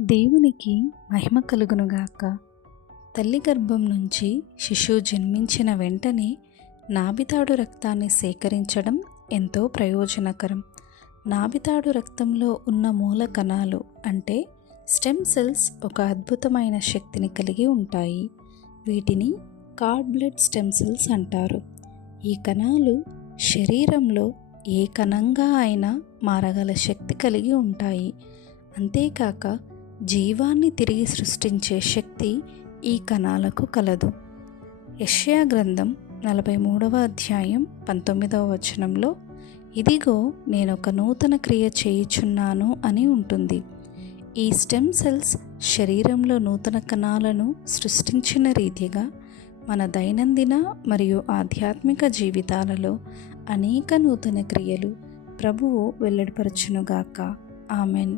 దేవునికి మహిమ కలుగునుగాక. తల్లి గర్భం నుంచి శిశువు జన్మించిన వెంటనే నాభితాడు రక్తాన్ని సేకరించడం ఎంతో ప్రయోజనకరం. నాభితాడు రక్తంలో ఉన్న మూల కణాలు అంటే స్టెమ్ సెల్స్ ఒక అద్భుతమైన శక్తిని కలిగి ఉంటాయి. వీటిని కార్డ్ బ్లడ్ స్టెమ్ సెల్స్ అంటారు. ఈ కణాలు శరీరంలో ఏ కణంగా అయినా మారగల శక్తి కలిగి ఉంటాయి. అంతేకాక జీవాన్ని తిరిగి సృష్టించే శక్తి ఈ కణాలకు కలదు. యష్యా గ్రంథం నలభై మూడవ అధ్యాయం పంతొమ్మిదవ వచనంలో ఇదిగో నేను ఒక నూతన క్రియ చేయుచున్నాను అని ఉంటుంది. ఈ స్టెమ్ సెల్స్ శరీరంలో నూతన కణాలను సృష్టించిన రీతిగా మన దైనందిన మరియు ఆధ్యాత్మిక జీవితాలలో అనేక నూతన క్రియలు ప్రభువు వెల్లడిపరచునుగాక. ఆమెన్.